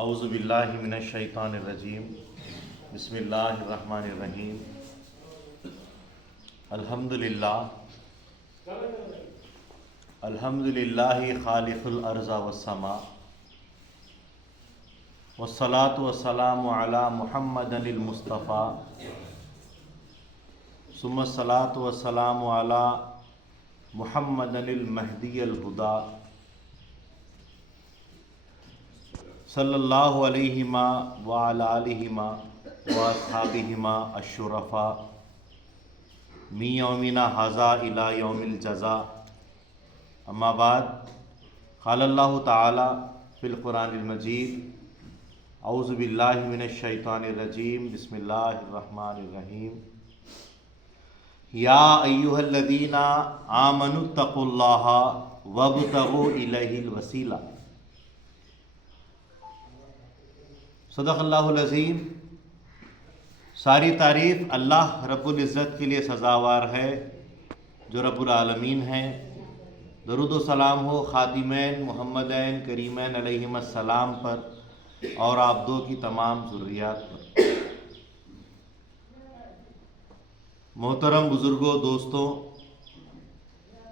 اعوذ باللہ من الشیطان الرجیم بسم اللہ الرحمن الرحیم الحمد للہ خالق الارض والسماء والصلاة والسلام علی محمد المصطفى ثم الصلاة والسلام علی محمد المہدی الہدی صلی اللہ علیہما وعلی آلہما واصحابہما الشرفاء من یومنا ھذا الی یوم الجزاء اما بعد قال اللہ تعالی فی القرآن المجید اعوذ باللہ من الشیطان الرجیم بسم اللہ الرحمن الرحیم یا ایھا الذین آمنوا اتقوا اللہ وابتغوا الیہ الوسیلہ۔ صدق اللہ العظیم۔ ساری تعریف اللہ رب العزت کے لیے سزاوار ہے جو رب العالمین ہیں۔ درود و سلام ہو خادمین محمدین کریمین علیہم السلام پر اور آپ دو کی تمام ذریات پر۔ محترم بزرگوں، دوستوں،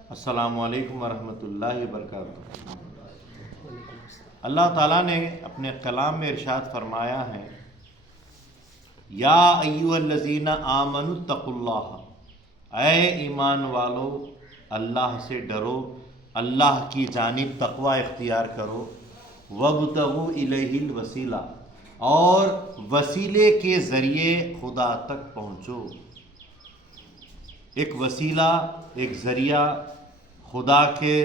السلام علیکم ورحمۃ اللہ وبرکاتہ۔ اللہ تعالیٰ نے اپنے کلام میں ارشاد فرمایا ہے، یا ایھا الذین آمنوا اتقوا اللہ، اے ایمان والو اللہ سے ڈرو، اللہ کی جانب تقوی اختیار کرو، وابتغوا الیہ الوسیلہ، اور وسیلے کے ذریعے خدا تک پہنچو۔ ایک وسیلہ، ایک ذریعہ خدا کے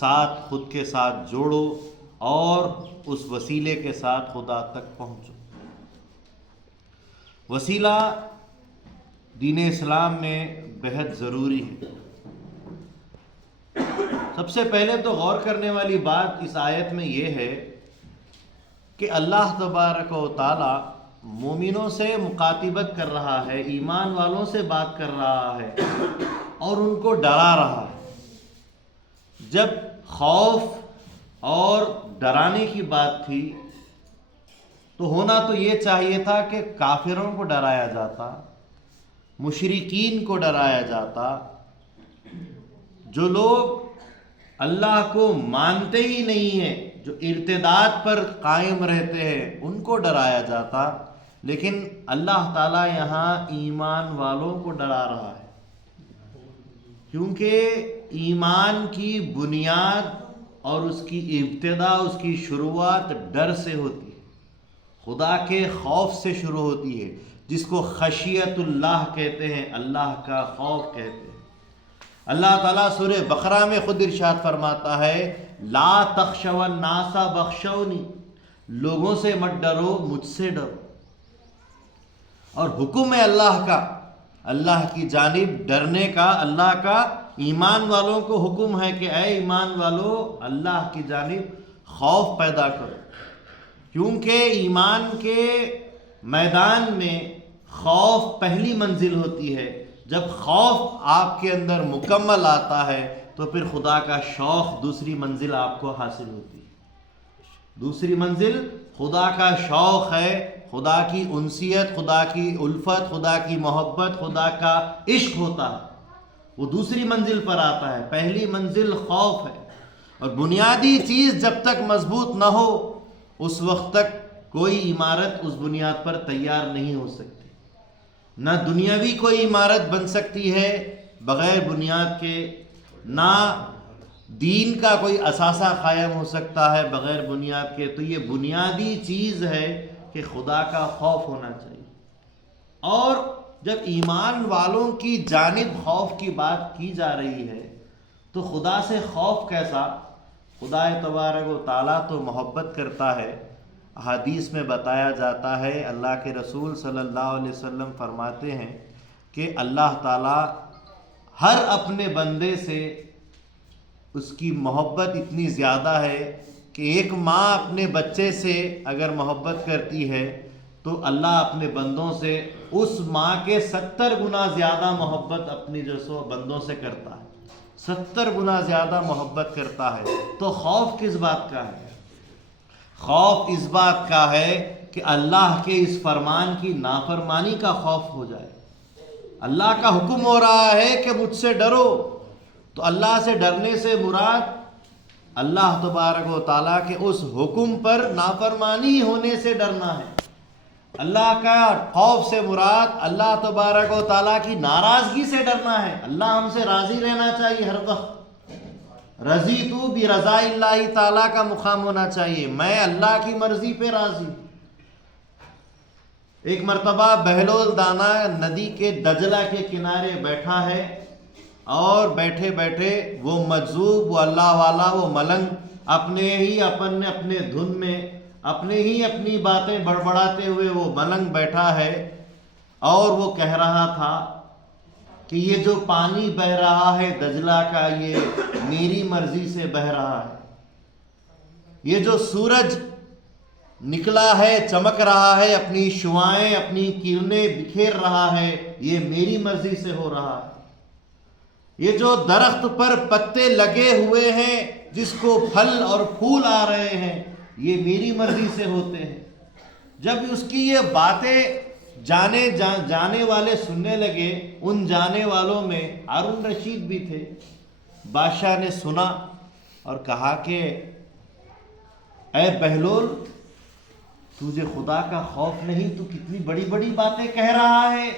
ساتھ، خود کے ساتھ جوڑو اور اس وسیلے کے ساتھ خدا تک پہنچو۔ وسیلہ دین اسلام میں بہت ضروری ہے۔ سب سے پہلے تو غور کرنے والی بات اس آیت میں یہ ہے کہ اللہ تبارک و تعالی مومنوں سے مخاطبت کر رہا ہے، ایمان والوں سے بات کر رہا ہے اور ان کو ڈرا رہا ہے۔ جب خوف اور ڈرانے کی بات تھی تو ہونا تو یہ چاہیے تھا کہ کافروں کو ڈرایا جاتا، مشرکین کو ڈرایا جاتا، جو لوگ اللہ کو مانتے ہی نہیں ہیں، جو ارتداد پر قائم رہتے ہیں، ان کو ڈرایا جاتا، لیکن اللہ تعالیٰ یہاں ایمان والوں کو ڈرا رہا ہے، کیونکہ ایمان کی بنیاد اور اس کی ابتدا، اس کی شروعات ڈر سے ہوتی ہے، خدا کے خوف سے شروع ہوتی ہے، جس کو خشیت اللہ کہتے ہیں، اللہ کا خوف کہتے ہیں۔ اللہ تعالیٰ سورہ بقرہ میں خود ارشاد فرماتا ہے، لا تخشوا الناس واخشونی، لوگوں سے مت ڈرو، مجھ سے ڈرو۔ اور حکم ہے اللہ کا، اللہ کی جانب ڈرنے کا، اللہ کا ایمان والوں کو حکم ہے کہ اے ایمان والو اللہ کی جانب خوف پیدا کرو، کیونکہ ایمان کے میدان میں خوف پہلی منزل ہوتی ہے۔ جب خوف آپ کے اندر مکمل آتا ہے تو پھر خدا کا شوق دوسری منزل آپ کو حاصل ہوتی ہے۔ دوسری منزل خدا کا شوق ہے، خدا کی انسیت، خدا کی الفت، خدا کی محبت، خدا کا عشق ہوتا ہے، وہ دوسری منزل پر آتا ہے۔ پہلی منزل خوف ہے، اور بنیادی چیز جب تک مضبوط نہ ہو اس وقت تک کوئی عمارت اس بنیاد پر تیار نہیں ہو سکتی۔ نہ دنیاوی کوئی عمارت بن سکتی ہے بغیر بنیاد کے، نہ دین کا کوئی اثاثہ قائم ہو سکتا ہے بغیر بنیاد کے۔ تو یہ بنیادی چیز ہے کہ خدا کا خوف ہونا چاہیے۔ اور جب ایمان والوں کی جانب خوف کی بات کی جا رہی ہے تو خدا سے خوف کیسا؟ خدا تبارک و تعالیٰ تو محبت کرتا ہے۔ احادیث میں بتایا جاتا ہے، اللہ کے رسول صلی اللہ علیہ وسلم فرماتے ہیں کہ اللہ تعالیٰ ہر اپنے بندے سے اس کی محبت اتنی زیادہ ہے کہ ایک ماں اپنے بچے سے اگر محبت کرتی ہے تو اللہ اپنے بندوں سے اس ماں کے 70 گنا زیادہ محبت اپنی جو بندوں سے کرتا ہے، 70 گنا زیادہ محبت کرتا ہے۔ تو خوف کس بات کا ہے؟ خوف اس بات کا ہے کہ اللہ کے اس فرمان کی نافرمانی کا خوف ہو جائے. اللہ کا حکم ہو رہا ہے کہ مجھ سے ڈرو، تو اللہ سے ڈرنے سے مراد اللہ تبارک و تعالیٰ کے اس حکم پر نافرمانی ہونے سے ڈرنا ہے. اللہ کا خوف سے مراد اللہ تبارک و تعالیٰ کی ناراضگی سے ڈرنا ہے. اللہ ہم سے راضی رہنا چاہیے ہر وقت. رضیت برضا اللہ تعالیٰ کا مقام ہونا چاہیے، میں اللہ کی مرضی پہ راضی. ایک مرتبہ بہلول دانا ندی کے دجلہ کے کنارے بیٹھا ہے، اور بیٹھے بیٹھے وہ مجذوب، وہ اللہ والا، وہ ملنگ اپنے دھن میں اپنی باتیں بڑبڑاتے ہوئے وہ ملنگ بیٹھا ہے، اور وہ کہہ رہا تھا کہ یہ جو پانی بہ رہا ہے دجلہ کا، یہ میری مرضی سے بہ رہا ہے. یہ جو سورج نکلا ہے، چمک رہا ہے، اپنی شعاعیں، اپنی کرنیں بکھیر رہا ہے، یہ میری مرضی سے ہو رہا ہے. یہ جو درخت پر پتے لگے ہوئے ہیں، جس کو پھل اور پھول آ رہے ہیں، یہ میری مرضی سے ہوتے ہیں. جب اس کی یہ باتیں جانے والے سننے لگے، ان جانے والوں میں ہارون رشید بھی تھے. بادشاہ نے سنا اور کہا کہ اے بہلول، تجھے خدا کا خوف نہیں؟ تو کتنی بڑی بڑی باتیں کہہ رہا ہے.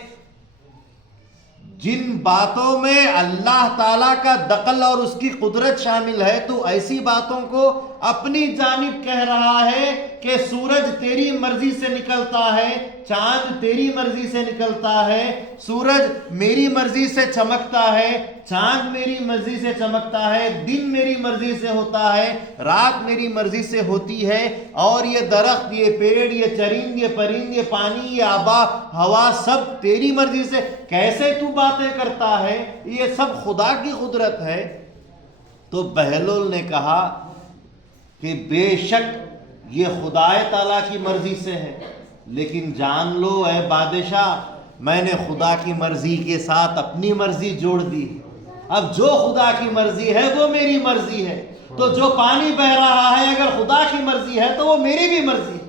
جن باتوں میں اللہ تعالیٰ کا دخل اور اس کی قدرت شامل ہے، تو ایسی باتوں کو اپنی جانب کہہ رہا ہے کہ سورج تیری مرضی سے نکلتا ہے، چاند تیری مرضی سے نکلتا ہے، سورج میری مرضی سے چمکتا ہے، چاند میری مرضی سے چمکتا ہے، دن میری مرضی سے ہوتا ہے، رات میری مرضی سے ہوتی ہے، اور یہ درخت، یہ پیڑ، یہ چرند، یہ پرند، یہ پانی، یہ آبا ہوا، سب تیری مرضی سے. کیسے تو باتیں کرتا ہے؟ یہ سب خدا کی قدرت ہے. تو بہلول نے کہا کہ بے شک یہ خدا تعالیٰ کی مرضی سے ہے، لیکن جان لو اے بادشاہ، میں نے خدا کی مرضی کے ساتھ اپنی مرضی جوڑ دی. اب جو خدا کی مرضی ہے وہ میری مرضی ہے. تو جو پانی بہ رہا ہے اگر خدا کی مرضی ہے تو وہ میری بھی مرضی ہے.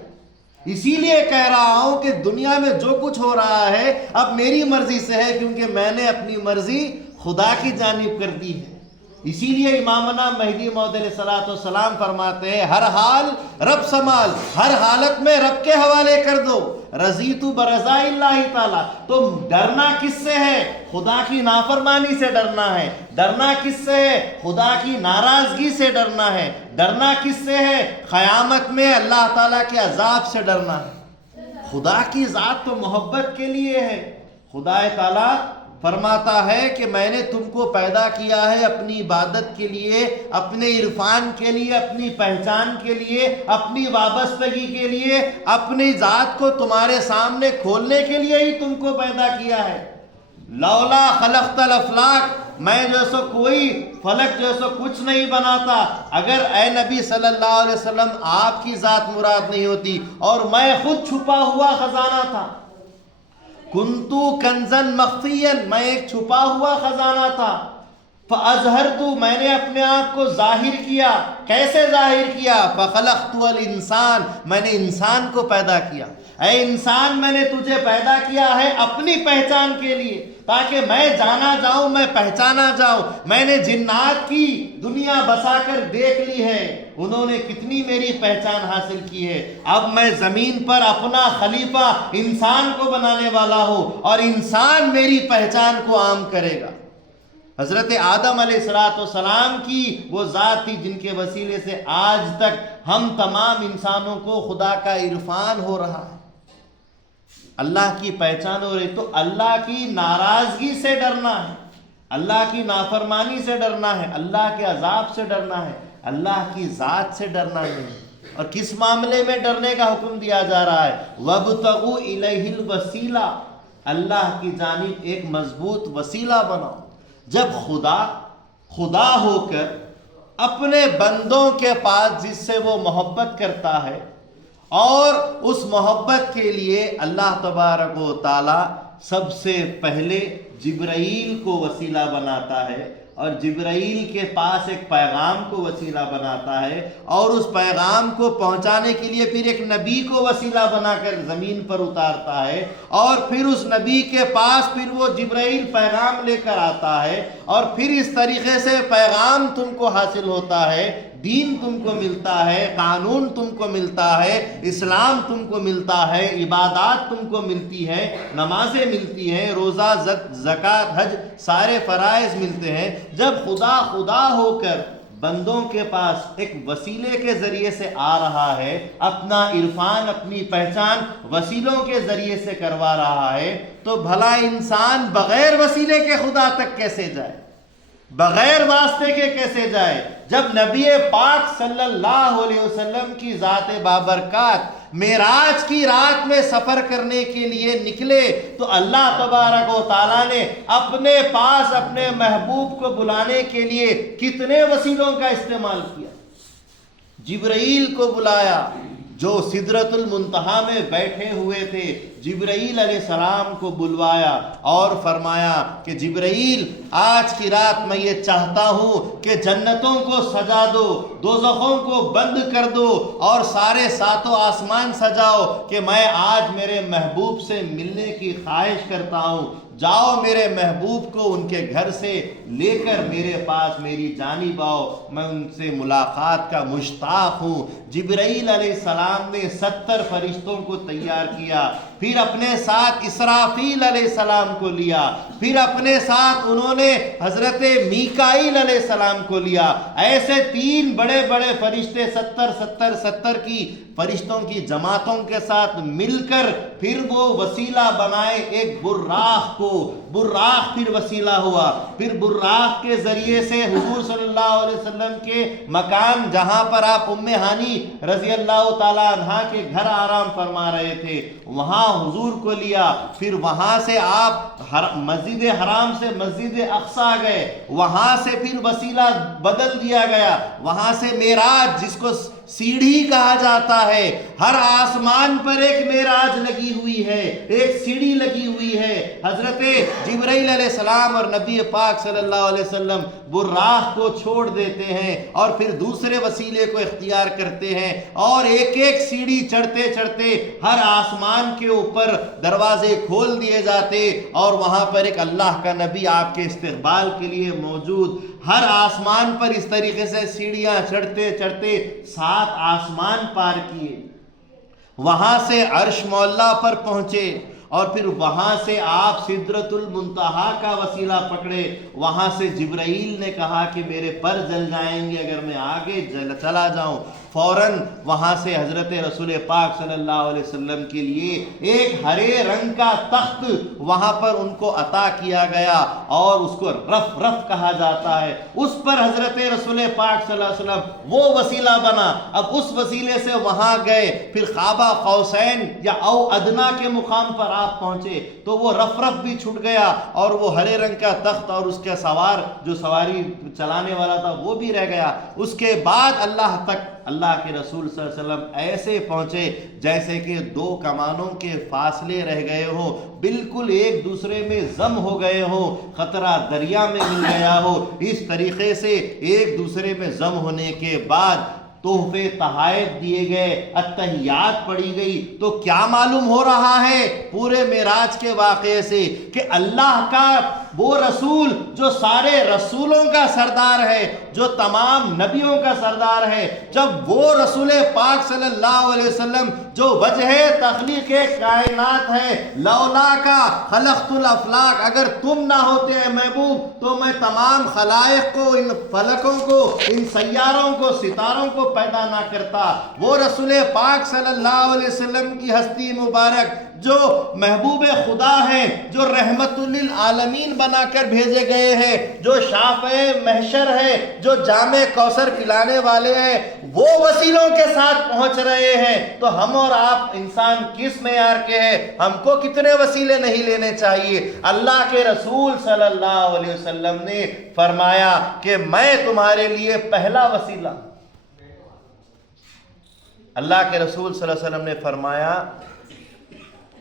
اسی لیے کہہ رہا ہوں کہ دنیا میں جو کچھ ہو رہا ہے اب میری مرضی سے ہے، کیونکہ میں نے اپنی مرضی خدا کی جانب کر دی ہے. اسی لیے امامنا مہدی موعود علیہ الصلوۃ والسلام فرماتے ہیں ہر حال رب سنبھال، ہر حالت میں رب کے حوالے کر دو. رضیت برضا اللہ تعالیٰ. تو ڈرنا کس سے ہے؟ خدا کی نافرمانی سے ڈرنا ہے. ڈرنا کس سے ہے؟ خدا کی ناراضگی سے ڈرنا ہے. ڈرنا کس سے ہے؟ قیامت میں اللہ تعالیٰ کے عذاب سے ڈرنا ہے. خدا کی ذات تو محبت کے لیے ہے. خدا تعالیٰ فرماتا ہے کہ میں نے تم کو پیدا کیا ہے اپنی عبادت کے لیے، اپنے عرفان کے لیے، اپنی پہچان کے لیے، اپنی وابستگی کے لیے، اپنی ذات کو تمہارے سامنے کھولنے کے لیے ہی تم کو پیدا کیا ہے. لولا خلقت الافلاق، میں جیسا کوئی فلک جیسا کچھ نہیں بناتا اگر اے نبی صلی اللہ علیہ وسلم آپ کی ذات مراد نہیں ہوتی. اور میں خود چھپا ہوا خزانہ تھا. کنتو کنزن مخفین، میں ایک چھپا ہوا خزانہ تھا. فاظہرت، میں نے اپنے آپ کو ظاہر کیا. کیسے ظاہر کیا؟ فخلقت الانسان، میں نے انسان کو پیدا کیا. اے انسان، میں نے تجھے پیدا کیا ہے اپنی پہچان کے لیے، تاکہ میں جانا جاؤں، میں پہچانا جاؤں. میں نے جنات کی دنیا بسا کر دیکھ لی ہے، انہوں نے کتنی میری پہچان حاصل کی ہے. اب میں زمین پر اپنا خلیفہ انسان کو بنانے والا ہوں، اور انسان میری پہچان کو عام کرے گا. حضرت آدم علیہ السلام کی وہ ذات تھی جن کے وسیلے سے آج تک ہم تمام انسانوں کو خدا کا عرفان ہو رہا ہے، اللہ کی پہچان ہو رہی. تو اللہ کی ناراضگی سے ڈرنا ہے، اللہ کی نافرمانی سے ڈرنا ہے، اللہ کے عذاب سے ڈرنا ہے، اللہ کی ذات سے ڈرنا نہیں. اور کس معاملے میں ڈرنے کا حکم دیا جا رہا ہے؟ وَابْتَغُوا إِلَيْهِ الْوَسِيلَةَ، اللہ کی جانب ایک مضبوط وسیلہ بناؤ. جب خدا ہو کر اپنے بندوں کے پاس جس سے وہ محبت کرتا ہے، اور اس محبت کے لیے اللہ تبارک و تعالی سب سے پہلے جبرائیل کو وسیلہ بناتا ہے، اور جبرائیل کے پاس ایک پیغام کو وسیلہ بناتا ہے اور اس پیغام کو پہنچانے کے لیے پھر ایک نبی کو وسیلہ بنا کر زمین پر اتارتا ہے، اور پھر اس نبی کے پاس پھر وہ جبرائیل پیغام لے کر آتا ہے، اور پھر اس طریقے سے پیغام تم کو حاصل ہوتا ہے، دین تم کو ملتا ہے، قانون تم کو ملتا ہے، اسلام تم کو ملتا ہے، عبادات تم کو ملتی ہے، نمازیں ملتی ہیں، روزہ، زکوٰۃ، حج، سارے فرائض ملتے ہیں۔ جب خدا ہو کر بندوں کے پاس ایک وسیلے کے ذریعے سے آ رہا ہے، اپنا عرفان، اپنی پہچان وسیلوں کے ذریعے سے کروا رہا ہے، تو بھلا انسان بغیر وسیلے کے خدا تک کیسے جائے، بغیر واسطے کے کیسے جائے؟ جب نبی پاک صلی اللہ علیہ وسلم کی ذات بابرکات معراج کی رات میں سفر کرنے کے لیے نکلے تو اللہ تبارک و تعالیٰ نے اپنے پاس اپنے محبوب کو بلانے کے لیے کتنے وسیلوں کا استعمال کیا؟ جبرائیل کو بلایا جو سدرۃ المنتہا میں بیٹھے ہوئے تھے، جبرائیل علیہ السلام کو بلوایا اور فرمایا کہ جبرائیل، آج کی رات میں یہ چاہتا ہوں کہ جنتوں کو سجا دو، دوزخوں کو بند کر دو، اور سارے ساتوں آسمان سجاؤ کہ میں آج میرے محبوب سے ملنے کی خواہش کرتا ہوں۔ جاؤ میرے محبوب کو ان کے گھر سے لے کر میرے پاس میری جانب آؤ، میں ان سے ملاقات کا مشتاق ہوں۔ جبرائیل علیہ السلام نے 70 فرشتوں کو تیار کیا، پھر اپنے ساتھ اسرافیل علیہ السلام کو لیا، پھر اپنے ساتھ انہوں نے حضرت میکائیل علیہ السلام کو لیا۔ ایسے 3 بڑے بڑے فرشتے 70 کی فرشتوں کی جماعتوں کے ساتھ مل کر پھر وہ وسیلہ بنائے ایک براق کو۔ براق پھر وسیلہ ہوا، پھر براق کے ذریعے سے حضور صلی اللہ علیہ وسلم کے مکان جہاں پر آپ ام ہانی رضی اللہ تعالی عنہا کے گھر آرام فرما رہے تھے، وہاں حضور کو لیا، پھر وہاں سے آپ مسجد حرام سے مسجد اقصیٰ گئے، وہاں سے پھر وسیلہ بدل دیا گیا، وہاں سے معراج جس کو سیڑھی کہا جاتا ہے، ہر آسمان پر ایک معراج لگی ہوئی ہے، ایک سیڑھی لگی ہوئی ہے۔ حضرت جبرائیل علیہ السلام اور نبی پاک صلی اللہ علیہ وسلم براق کو چھوڑ دیتے ہیں اور پھر دوسرے وسیلے کو اختیار کرتے ہیں، اور ایک ایک سیڑھی چڑھتے چڑھتے ہر آسمان کے اوپر دروازے کھول دیے جاتے، اور وہاں پر ایک اللہ کا نبی آپ کے استقبال کے لیے موجود۔ ہر آسمان پر اس طریقے سے سیڑھیاں چڑھتے چڑھتے 7 آسمان پار کیے، وہاں سے عرش معلیٰ پر پہنچے، اور پھر وہاں سے آپ سدرۃ المنتہا کا وسیلہ پکڑے۔ وہاں سے جبرائیل نے کہا کہ میرے پر جل جائیں گے اگر میں آگے چلا جاؤں۔ فوراً وہاں سے حضرت رسول پاک صلی اللہ علیہ وسلم کے لیے ایک ہرے رنگ کا تخت وہاں پر ان کو عطا کیا گیا، اور اس کو رف کہا جاتا ہے۔ اس پر حضرت رسول پاک صلی اللہ علیہ وسلم وہ وسیلہ بنا۔ اب اس وسیلے سے وہاں گئے، پھر قاب قوسین یا او ادنا کے مقام پر آپ پہنچے تو وہ رف بھی چھوٹ گیا، اور وہ ہرے رنگ کا تخت اور اس کے سوار جو سواری چلانے والا تھا وہ بھی رہ گیا۔ اس کے بعد اللہ تک اللہ کے رسول صلی اللہ علیہ وسلم ایسے پہنچے جیسے کہ 2 کمانوں کے فاصلے رہ گئے ہوں، بالکل ایک دوسرے میں ضم ہو گئے ہوں، خطرہ دریا میں مل گیا ہو۔ اس طریقے سے ایک دوسرے میں ضم ہونے کے بعد تحفے تحائف دیے گئے، اتحیات پڑھی گئی، تو کیا معلوم ہو رہا ہے پورے معراج کے واقعے سے کہ اللہ کا وہ رسول جو سارے رسولوں کا سردار ہے، جو تمام نبیوں کا سردار ہے، جب وہ رسول پاک صلی اللہ علیہ وسلم جو وجہ تخلیق کائنات ہے، لولا کا خلقت الافلاق، اگر تم نہ ہوتے ہیں محبوب تو میں تمام خلائق کو، ان فلکوں کو، ان سیاروں کو، ستاروں کو پیدا نہ کرتا۔ وہ رسول پاک صلی اللہ علیہ وسلم کی ہستی مبارک جو محبوب خدا ہیں، جو رحمت للعالمین بنا کر بھیجے گئے ہیں، جو شافع محشر ہے، جو جام کوثر پلانے والے ہیں، وہ وسیلوں کے ساتھ پہنچ رہے ہیں، تو ہم اور آپ انسان کس معیار کے ہیں؟ ہم کو کتنے وسیلے نہیں لینے چاہیے؟ اللہ کے رسول صلی اللہ علیہ وسلم نے فرمایا کہ میں تمہارے لیے پہلا وسیلہ۔ اللہ کے رسول صلی اللہ علیہ وسلم نے فرمایا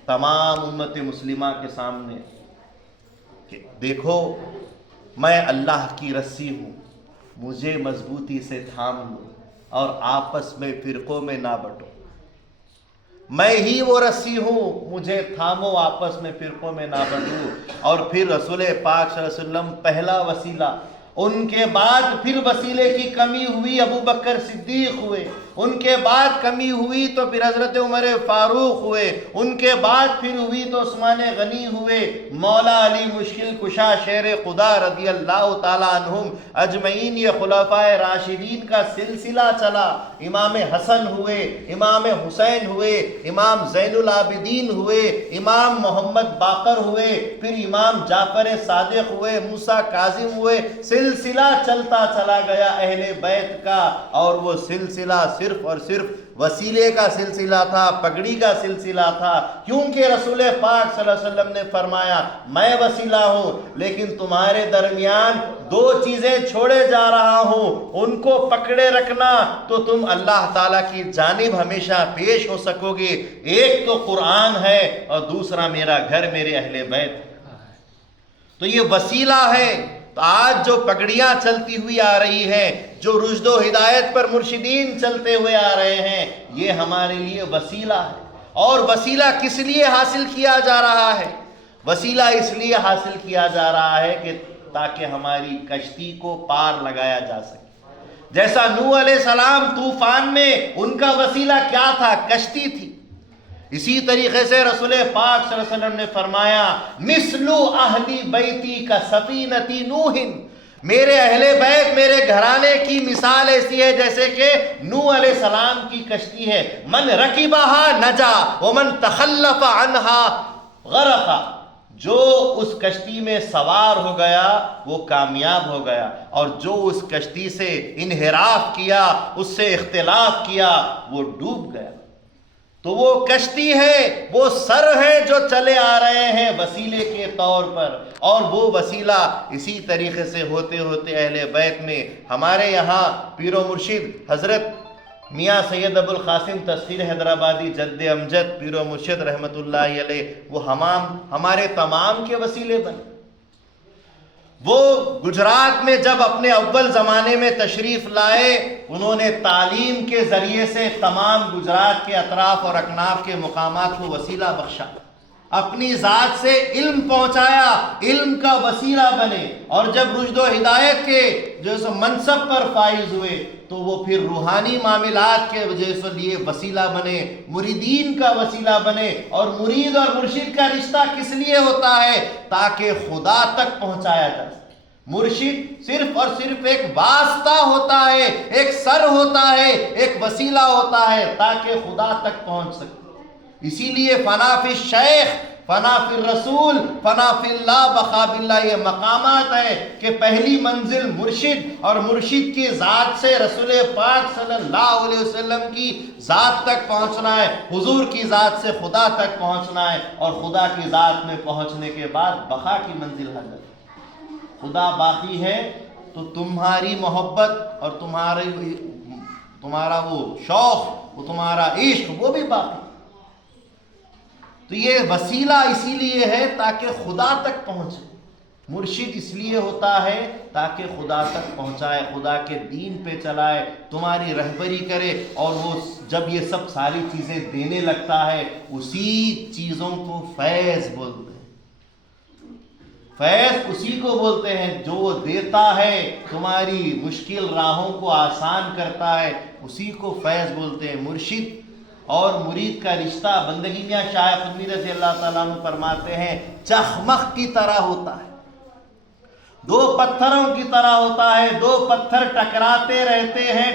تمام امت مسلمہ کے سامنے کہ دیکھو میں اللہ کی رسی ہوں، مجھے مضبوطی سے تھام لو اور آپس میں فرقوں میں نہ بٹو۔ میں ہی وہ رسی ہوں، مجھے تھامو، آپس میں فرقوں میں نہ بٹو۔ اور پھر رسول پاک صلی اللہ علیہ وسلم پہلا وسیلہ، ان کے بعد پھر وسیلے کی کمی ہوئی، ابو بکر صدیق ہوئے، ان کے بعد کمی ہوئی تو پھر حضرت عمر فاروق ہوئے، ان کے بعد پھر ہوئی تو عثمان غنی ہوئے، مولا علی مشکل کشا شیر خدا رضی اللہ تعالی عنہم اجمعین، یہ خلفائے راشدین کا سلسلہ چلا۔ امام حسن ہوئے، امام حسین ہوئے، امام زین العابدین ہوئے، امام محمد باقر ہوئے، پھر امام جعفر صادق ہوئے، موسیٰ کاظم ہوئے، سلسلہ چلتا چلا گیا اہل بیت کا۔ اور وہ سلسلہ صرف اور صرف وسیلے کا سلسلہ تھا، پگڑی کا سلسلہ تھا، کیونکہ رسول پاک صلی اللہ علیہ وسلم نے فرمایا میں وسیلہ ہوں، لیکن تمہارے درمیان دو چیزیں چھوڑے جا رہا ہوں، ان کو پکڑے رکھنا تو تم اللہ تعالیٰ کی جانب ہمیشہ پیش ہو سکو گے۔ ایک تو قرآن ہے اور دوسرا میرا گھر، میرے اہل بیت۔ تو یہ وسیلہ ہے۔ تو آج جو پگڑیاں چلتی ہوئی آ رہی ہیں، جو رشد و ہدایت پر مرشدین چلتے ہوئے آ رہے ہیں، یہ ہمارے لیے وسیلہ ہے۔ اور وسیلہ کس لیے حاصل کیا جا رہا ہے؟ وسیلہ اس لیے حاصل کیا جا رہا ہے کہ تاکہ ہماری کشتی کو پار لگایا جا سکے۔ جیسا نوح علیہ السلام طوفان میں ان کا وسیلہ کیا تھا؟ کشتی تھی۔ اسی طریقے سے رسول پاک صلی اللہ علیہ وسلم نے فرمایا مثل اہلی بیتی کا سفینتی نوح، میرے اہل بیت، میرے گھرانے کی مثال ایسی ہے جیسے کہ نوح علیہ السلام کی کشتی ہے۔ من رکبہا نجا ومن تخلف عنہا غرقا، جو اس کشتی میں سوار ہو گیا وہ کامیاب ہو گیا، اور جو اس کشتی سے انحراف کیا، اس سے اختلاف کیا، وہ ڈوب گیا۔ تو وہ کشتی ہے، وہ سر ہے جو چلے آ رہے ہیں وسیلے کے طور پر، اور وہ وسیلہ اسی طریقے سے ہوتے ہوتے اہل بیت میں ہمارے یہاں پیر و مرشد حضرت میاں سید ابو القاسم تسخیر حیدرآبادی جد امجد پیر و مرشد رحمت اللہ علیہ، وہ ہمارے تمام کے وسیلے بنے۔ وہ گجرات میں جب اپنے اول زمانے میں تشریف لائے، انہوں نے تعلیم کے ذریعے سے تمام گجرات کے اطراف اور اکناف کے مقامات کو وسیلہ بخشا، اپنی ذات سے علم پہنچایا، علم کا وسیلہ بنے، اور جب رشد و ہدایت کے جو منصب پر فائز ہوئے تو وہ پھر روحانی معاملات کے وجہ سے لیے وسیلہ بنے، مریدین کا وسیلہ بنے۔ اور مرید اور مرشد کا رشتہ کس لیے ہوتا ہے؟ تاکہ خدا تک پہنچایا جا سکے۔ مرشد صرف اور صرف ایک واسطہ ہوتا ہے، ایک سر ہوتا ہے، ایک وسیلہ ہوتا ہے تاکہ خدا تک پہنچ سکے۔ اسی لیے فنا فی الشیخ، فنا فی الرسول، فنا فی اللہ، بقا باللہ، یہ مقامات ہیں کہ پہلی منزل مرشد، اور مرشد کی ذات سے رسول پاک صلی اللہ علیہ وسلم کی ذات تک پہنچنا ہے، حضور کی ذات سے خدا تک پہنچنا ہے، اور خدا کی ذات میں پہنچنے کے بعد بقا کی منزل حضرت۔ خدا باقی ہے تو تمہاری محبت اور تمہارا وہ شوق، وہ تمہارا عشق، وہ بھی باقی۔ تو یہ وسیلہ اسی لیے ہے تاکہ خدا تک پہنچے۔ مرشد اس لیے ہوتا ہے تاکہ خدا تک پہنچائے، خدا کے دین پہ چلائے، تمہاری رہبری کرے، اور وہ جب یہ سب ساری چیزیں دینے لگتا ہے، اسی چیزوں کو فیض بولتے ہیں۔ فیض اسی کو بولتے ہیں جو وہ دیتا ہے، تمہاری مشکل راہوں کو آسان کرتا ہے، اسی کو فیض بولتے ہیں۔ مرشد اور مرید کا رشتہ بندگی میں شاہ قطبی رضی اللہ تعالیٰ عنہ فرماتے ہیں چخمخ کی طرح ہوتا ہے، دو پتھروں کی طرح ہوتا ہے، دو پتھر ٹکراتے رہتے ہیں،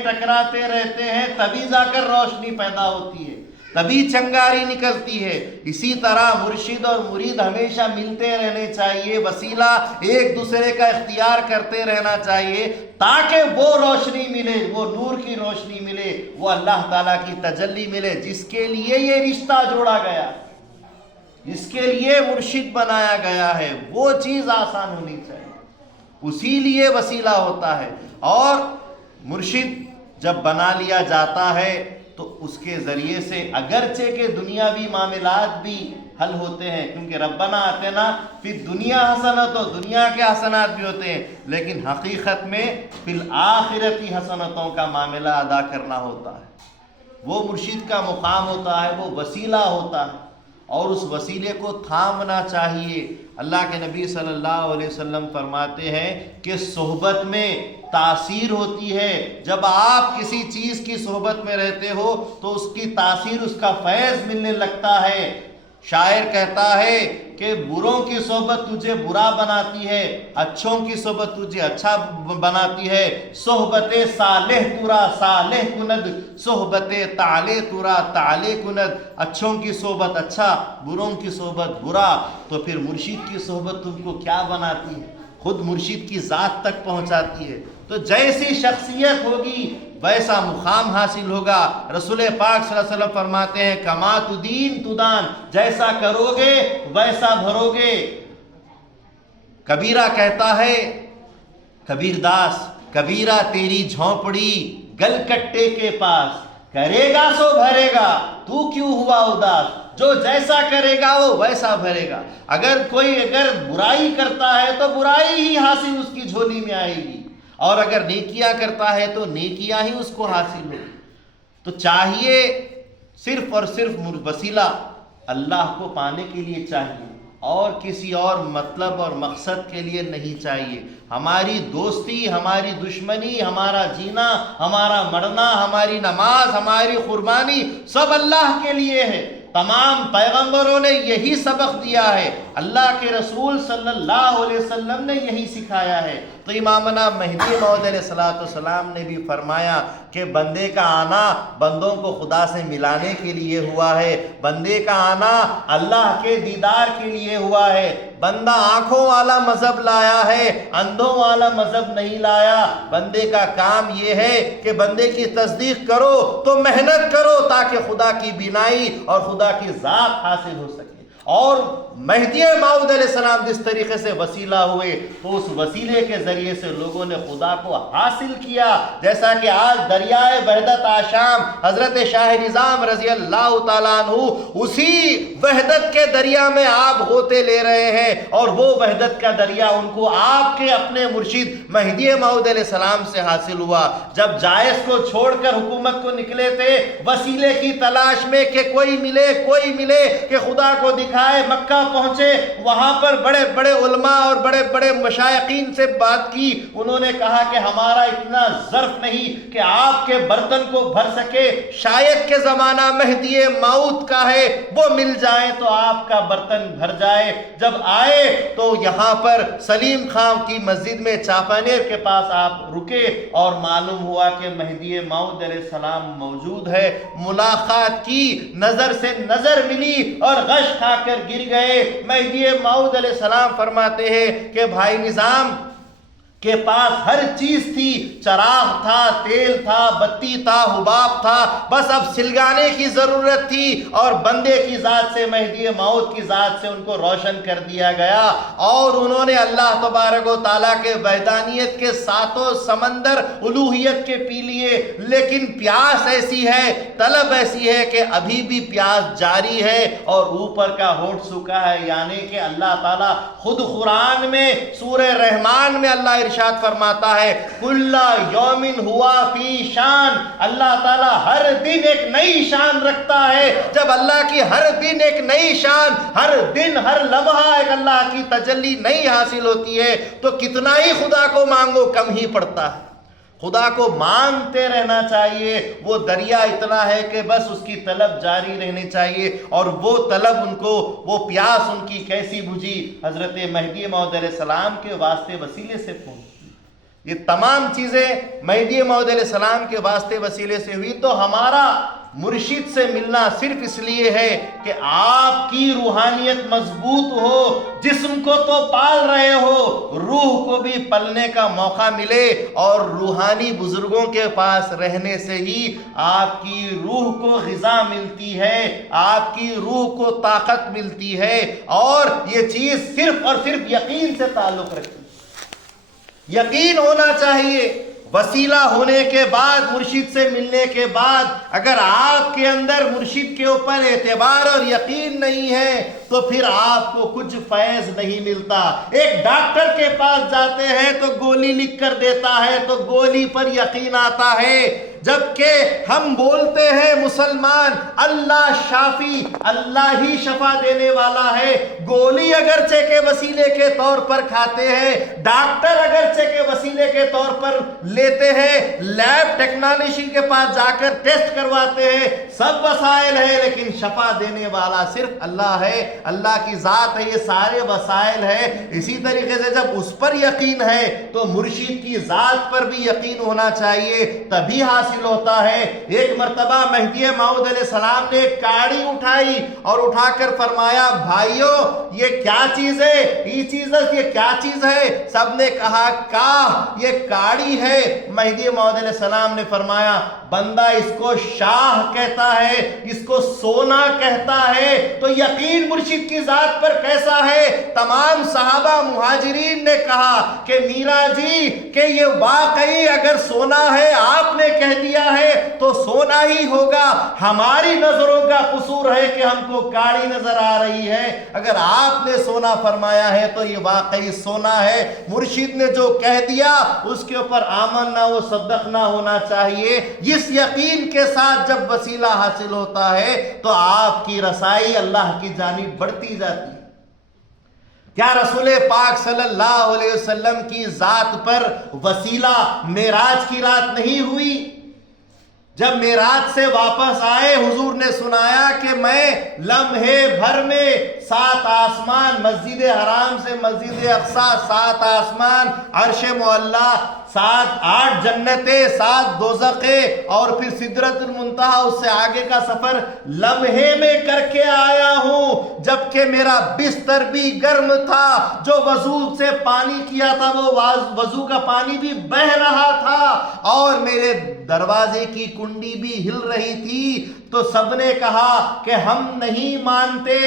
تبھی جا کر روشنی پیدا ہوتی ہے، تبھی چنگاری نکلتی ہے۔ اسی طرح مرشد اور مرید ہمیشہ ملتے رہنے چاہیے، وسیلہ ایک دوسرے کا اختیار کرتے رہنا چاہیے تاکہ وہ روشنی ملے، وہ نور کی روشنی ملے، وہ اللہ تعالیٰ کی تجلی ملے، جس کے لیے یہ رشتہ جوڑا گیا، جس کے لیے مرشد بنایا گیا ہے، وہ چیز آسان ہونی چاہیے، اسی لیے وسیلہ ہوتا ہے۔ اور مرشد جب بنا لیا جاتا ہے تو اس کے ذریعے سے اگرچہ کہ دنیاوی معاملات بھی حل ہوتے ہیں، کیونکہ ربنا آتنا فی الدنیا حسنۃ، تو دنیا کے حسنات بھی ہوتے ہیں، لیکن حقیقت میں فی الآخرتی حسنتوں کا معاملہ ادا کرنا ہوتا ہے۔ وہ مرشد کا مقام ہوتا ہے، وہ وسیلہ ہوتا ہے، اور اس وسیلے کو تھامنا چاہیے۔ اللہ کے نبی صلی اللہ علیہ وسلم فرماتے ہیں کہ صحبت میں تاثیر ہوتی ہے، جب آپ کسی چیز کی صحبت میں رہتے ہو تو اس کی تاثیر، اس کا فیض ملنے لگتا ہے۔ شاعر کہتا ہے کہ بروں کی صحبت تجھے برا بناتی ہے، اچھوں کی صحبت تجھے اچھا بناتی ہے۔ صحبت صالح ترا صالح کند، صحبت طالح ترا طالح کند۔ اچھوں کی صحبت اچھا، بروں کی صحبت برا، تو پھر مرشد کی صحبت تم کو کیا بناتی ہے؟ خود مرشد کی ذات تک پہنچاتی ہے۔ تو جیسی شخصیت ہوگی ویسا مقام حاصل ہوگا۔ رسول پاک صلی اللہ علیہ وسلم فرماتے ہیں کما تدین تدان، جیسا کرو گے ویسا بھرو گے۔ کبیرہ کہتا ہے، کبیر داس، کبیرہ تیری جھونپڑی گل کٹے کے پاس، کرے گا سو بھرے گا تو کیوں ہوا اداس۔ جو جیسا کرے گا وہ ویسا بھرے گا۔ اگر کوئی برائی کرتا ہے تو برائی ہی حاصل اس کی جھولی میں آئے گی، اور اگر نیکیاں کرتا ہے تو نیکیاں ہی اس کو حاصل ہوگی۔ تو چاہیے صرف اور صرف وسیلہ اللہ کو پانے کے لیے چاہیے، اور کسی اور مطلب اور مقصد کے لیے نہیں چاہیے۔ ہماری دوستی، ہماری دشمنی، ہمارا جینا، ہمارا مرنا، ہماری نماز، ہماری قربانی سب اللہ کے لیے ہے۔ تمام پیغمبروں نے یہی سبق دیا ہے، اللہ کے رسول صلی اللہ علیہ وسلم نے یہی سکھایا ہے۔ تو امامنا مہدی موعود علیہ السلام نے بھی فرمایا کہ بندے کا آنا بندوں کو خدا سے ملانے کے لیے ہوا ہے، بندے کا آنا اللہ کے دیدار کے لیے ہوا ہے۔ بندہ آنکھوں والا مذہب لایا ہے، اندھوں والا مذہب نہیں لایا۔ بندے کا کام یہ ہے کہ بندے کی تصدیق کرو تو محنت کرو تاکہ خدا کی بینائی اور خدا کی ذات حاصل ہو سکے۔ اور مہدی موعود علیہ السلام جس طریقے سے وسیلہ ہوئے تو اس وسیلے کے ذریعے سے لوگوں نے خدا کو حاصل کیا، جیسا کہ آج دریائے وحدت آشام حضرت شاہ نظام رضی اللہ تعالیٰ عنہ اسی وحدت کے دریا میں آپ غوطے لے رہے ہیں، اور وہ وحدت کا دریا ان کو آپ کے اپنے مرشد مہدی موعود علیہ السلام سے حاصل ہوا۔ جب جائز کو چھوڑ کر حکومت کو نکلے تھے وسیلے کی تلاش میں کہ کوئی ملے کہ خدا کو دکھائے، مکہ پہنچے، وہاں پر بڑے بڑے علماء اور بڑے بڑے مشائقین سے بات کی۔ انہوں نے کہا کہ ہمارا اتنا ظرف نہیں کہ آپ کے برتن کو بھر سکے، شاید کہ زمانہ مہدی موعود کا ہے، وہ مل جائے تو آپ کا برتن بھر جائے۔ جب آئے تو یہاں پر سلیم خان کی مسجد میں چاپانیر کے پاس آپ رکے، اور معلوم ہوا کہ مہدی موعود علیہ السلام موجود ہے۔ ملاقات کی، نظر سے نظر ملی اور غش کھا کر گر گئے۔ مہدی موعود علیہ السلام فرماتے ہیں کہ بھائی نظام کے پاس ہر چیز تھی، چراغ تھا، تیل تھا، بتی تھا، حباب تھا، بس اب سلگانے کی ضرورت تھی، اور بندے کی ذات سے، مہدی موعود کی ذات سے ان کو روشن کر دیا گیا، اور انہوں نے اللہ تبارک و تعالیٰ کے وحدانیت کے ساتوں سمندر الوہیت کے پی لیے۔ لیکن پیاس ایسی ہے، طلب ایسی ہے کہ ابھی بھی پیاس جاری ہے، اور اوپر کا ہونٹ سوکھا ہے، یعنی کہ اللہ تعالیٰ خود قرآن میں سورہ رحمان میں اللہ ارشاد فرماتا ہے کل یوم ہوا فی شان، اللہ تعالیٰ ہر دن ایک نئی شان رکھتا ہے۔ جب اللہ کی ہر دن ایک نئی شان، ہر دن ہر لمحہ ایک اللہ کی تجلی نئی حاصل ہوتی ہے، تو کتنا ہی خدا کو مانگو کم ہی پڑتا ہے۔ خدا کو مانگتے رہنا چاہیے، وہ دریا اتنا ہے کہ بس اس کی طلب جاری رہنی چاہیے، اور وہ طلب ان کو، وہ پیاس ان کی کیسی بجھی؟ حضرت مہدی موعود علیہ السلام کے واسطے وسیلے سے پہنچی۔ یہ تمام چیزیں مہدی موعود علیہ السلام کے واسطے وسیلے سے ہوئی۔ تو ہمارا مرشد سے ملنا صرف اس لیے ہے کہ آپ کی روحانیت مضبوط ہو، جسم کو تو پال رہے ہو، روح کو بھی پلنے کا موقع ملے، اور روحانی بزرگوں کے پاس رہنے سے ہی آپ کی روح کو غذا ملتی ہے، آپ کی روح کو طاقت ملتی ہے، اور یہ چیز صرف اور صرف یقین سے تعلق رکھتی ہے۔ یقین ہونا چاہیے، وسیلہ ہونے کے بعد، مرشد سے ملنے کے بعد اگر آپ کے اندر مرشد کے اوپر اعتبار اور یقین نہیں ہے تو پھر آپ کو کچھ فیض نہیں ملتا۔ ایک ڈاکٹر کے پاس جاتے ہیں تو گولی لکھ کر دیتا ہے تو گولی پر یقین آتا ہے، جبکہ ہم بولتے ہیں مسلمان اللہ شافی، اللہ ہی شفا دینے والا ہے، گولی اگرچہ کے وسیلے کے طور پر کھاتے ہیں، ڈاکٹر اگرچہ کے وسیلے کے طور پر لیتے ہیں، لیب ٹیکنالوجی کے پاس جا کر ٹیسٹ کرواتے ہیں، سب وسائل ہیں، لیکن شفا دینے والا صرف اللہ ہے، اللہ کی ذات ہے، یہ سارے وسائل ہیں۔ اسی طریقے سے جب اس پر یقین ہے تو مرشد کی ذات پر بھی یقین ہونا چاہیے، تبھی حاصل ہوتا ہے۔ ایک مرتبہ مہدی موعود علیہ السلام نے ایک کاڑی اٹھائی اور اٹھا کر فرمایا بھائیو یہ کیا چیز ہے، یہ کیا چیز ہے؟ سب نے کہا یہ کاڑی ہے۔ مہدی موعود علیہ السلام نے فرمایا بندہ اس کو شاہ کہتا ہے، اس کو سونا کہتا ہے، تو یقین مرشد کی ذات پر کیسا ہے؟ تمام صحابہ مہاجرین نے کہا کہ میرا جی کہ یہ واقعی اگر سونا ہے، آپ نے کہہ دیا ہے تو سونا ہی ہوگا، ہماری نظروں کا قصور ہے کہ ہم کو کاڑی نظر آ رہی ہے، اگر آپ نے سونا فرمایا ہے تو یہ واقعی سونا ہے۔ مرشد نے جو کہہ دیا اس کے اوپر آمنا و صدقنا ہونا چاہیے۔ اس یقین کے ساتھ جب وسیلہ حاصل ہوتا ہے تو آپ کی رسائی اللہ کی جانب بڑھتی جاتی ہے۔ کیا رسول پاک صلی اللہ علیہ وسلم کی ذات پر وسیلہ معراج کی رات نہیں ہوئی؟ جب معراج سے واپس آئے حضور نے سنایا کہ میں لمحے بھر میں 7 آسمان، مسجد حرام سے مسجد اقصیٰ 7 آسمان، عرش معلیٰ 8 جنتیں، 7 دوزخیں اور پھر سدرۃ المنتہا، اس سے آگے کا سفر لمحے میں کر کے آیا ہوں، جبکہ میرا بستر بھی گرم تھا، جو وضو سے پانی کیا تھا وہ وضو کا پانی بھی بہہ رہا تھا، اور میرے دروازے کی کنڈی بھی ہل رہی تھی، تو سب نے کہا کہ ہم نہیں مانتے،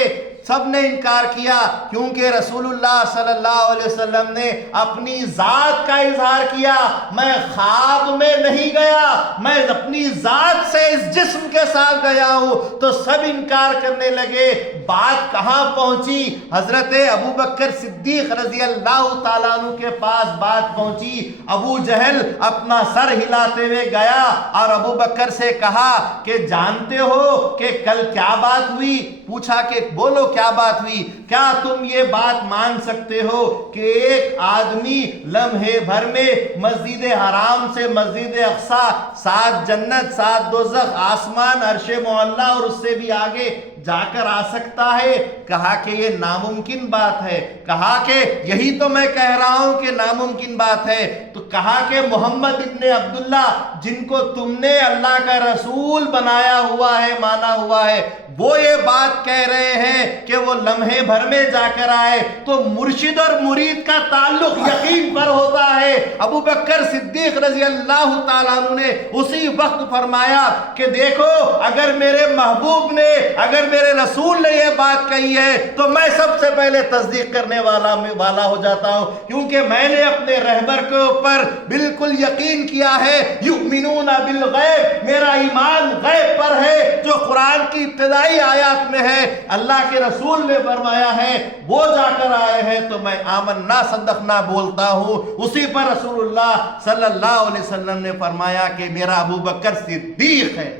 سب نے انکار کیا، کیونکہ رسول اللہ صلی اللہ علیہ وسلم نے اپنی ذات کا اظہار کیا، میں خواب میں نہیں گیا، میں اپنی ذات سے اس جسم کے ساتھ گیا ہوں، تو سب انکار کرنے لگے۔ بات کہاں پہنچی؟ حضرت ابو بکر صدیق رضی اللہ تعالیٰ عنہ کے پاس بات پہنچی۔ ابو جہل اپنا سر ہلاتے ہوئے گیا اور ابو بکر سے کہا کہ جانتے ہو کہ کل کیا بات ہوئی؟ پوچھا کہ بولو کیا بات ہوئی؟ کیا تم یہ بات مان سکتے ہو کہ ایک آدمی لمحے بھر میں مسجد حرام سے مسجد اقصیٰ 7 جنت، 7 دوزخ، آسمان، عرش معلیٰ اور اس سے بھی آگے جا کر آ سکتا ہے؟ کہا کہ یہ ناممکن بات ہے۔ کہا کہ یہی تو میں کہہ رہا ہوں کہ ناممکن بات ہے۔ تو کہا کہ محمد ابن عبداللہ جن کو تم نے اللہ کا رسول بنایا ہوا ہے، مانا ہوا ہے، وہ یہ بات کہہ رہے ہیں کہ وہ لمحے بھر میں جا کر آئے، تو مرشد اور مرید کا تعلق یقین پر ہوتا ہے۔ ابو بکر صدیق رضی اللہ تعالیٰ عنہ نے اسی وقت فرمایا کہ دیکھو اگر میرے محبوب نے، اگر میرے رسول نے یہ بات کہی ہے تو میں سب سے پہلے تصدیق کرنے والا ہو جاتا ہوں، کیونکہ میں نے اپنے رہبر کے اوپر بالکل یقین کیا ہے۔ یؤمنون بالغیب، میرا ایمان غیب پر ہے، جو قرآن کی ابتدائی آیات میں ہے، اللہ کے رسول نے فرمایا ہے، وہ جا کر آئے ہیں تو میں آمنا صدقنا بولتا ہوں۔ اسی پر رسول اللہ صلی اللہ علیہ وسلم نے فرمایا کہ میرا ابو بکر صدیق ہے۔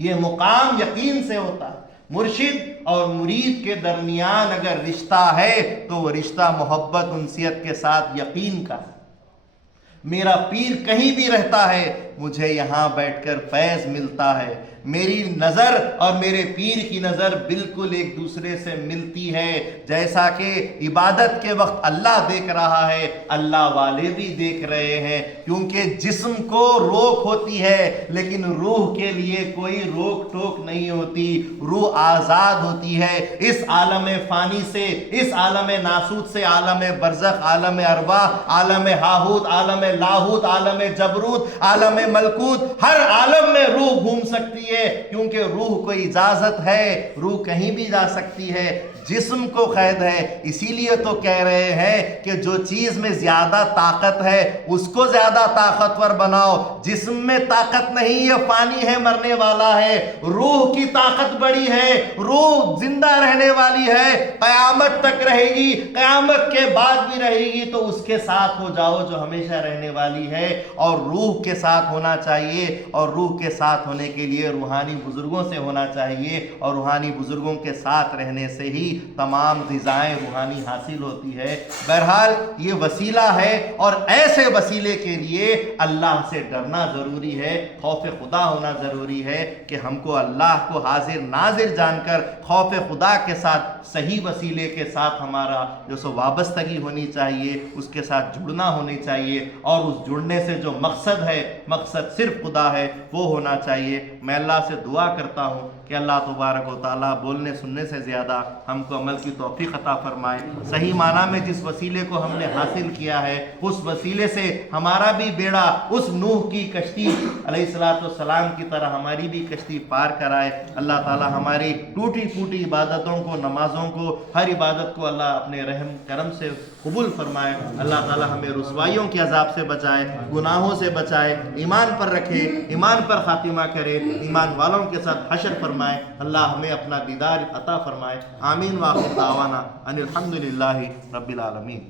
یہ مقام یقین سے ہوتا ہے۔ مرشد اور مرید کے درمیان اگر رشتہ ہے تو وہ رشتہ محبت انسیت کے ساتھ یقین کا ہے۔ میرا پیر کہیں بھی رہتا ہے، مجھے یہاں بیٹھ کر فیض ملتا ہے، میری نظر اور میرے پیر کی نظر بالکل ایک دوسرے سے ملتی ہے، جیسا کہ عبادت کے وقت اللہ دیکھ رہا ہے، اللہ والے بھی دیکھ رہے ہیں، کیونکہ جسم کو روک ہوتی ہے لیکن روح کے لیے کوئی روک ٹوک نہیں ہوتی، روح آزاد ہوتی ہے۔ اس عالم فانی سے، اس عالم ناسوت سے عالم برزخ، عالم ارواح، عالم ہاہوت، عالم لاہوت، عالم جبروت، عالم ملکوت، ہر عالم میں روح گھوم سکتی ہے، کیونکہ روح کو اجازت ہے، روح کہیں بھی جا سکتی ہے۔ جسم کو قید ہے، اسی لیے تو کہہ رہے ہیں کہ جو چیز میں زیادہ طاقت ہے اس کو زیادہ طاقتور بناؤ، جسم میں طاقت نہیں، یہ فانی ہے، مرنے والا ہے، روح کی طاقت بڑی ہے، روح زندہ رہنے والی ہے، قیامت تک رہے گی، قیامت کے بعد بھی رہے گی، تو اس کے ساتھ ہو جاؤ جو ہمیشہ رہنے والی ہے، اور روح کے ساتھ ہونا چاہیے، اور روح کے ساتھ ہونے کے لیے روحانی بزرگوں سے ہونا چاہیے، اور روحانی بزرگوں کے ساتھ رہنے سے ہی تمام غذائیں روحانی حاصل ہوتی ہے۔ بہرحال یہ وسیلہ ہے، اور ایسے وسیلے کے لیے اللہ سے ڈرنا ضروری ہے، خوف خدا ہونا ضروری ہے کہ ہم کو اللہ کو حاضر ناظر جان کر خوف خدا کے ساتھ، صحیح وسیلے کے ساتھ ہمارا جو سو وابستگی ہونی چاہیے، اس کے ساتھ جڑنا ہونی چاہیے، اور اس جڑنے سے جو مقصد ہے، مقصد صرف خدا ہے، وہ ہونا چاہیے۔ میں اللہ سے دعا کرتا ہوں کہ اللہ تبارک و تعالیٰ بولنے سننے سے زیادہ ہم کو عمل کی توفیق عطا فرمائے، صحیح معنی میں جس وسیلے کو ہم نے حاصل کیا ہے اس وسیلے سے ہمارا بھی بیڑا اس نوح کی کشتی علیہ السلام کی طرح ہماری بھی کشتی پار کرائے۔ اللہ تعالیٰ ہماری ٹوٹی پھوٹی عبادتوں کو، نمازوں کو، ہر عبادت کو اللہ اپنے رحم کرم سے قبول فرمائے۔ اللہ تعالیٰ ہمیں رسوائیوں کے عذاب سے بچائے، گناہوں سے بچائے، ایمان پر رکھے، ایمان پر خاتمہ کرے، ایمان والوں کے ساتھ حشر فرمائے۔ اللہ ہمیں اپنا دیدار عطا فرمائے۔ آمین۔ وآخر دعوانا ان الحمد للہ رب العالمین۔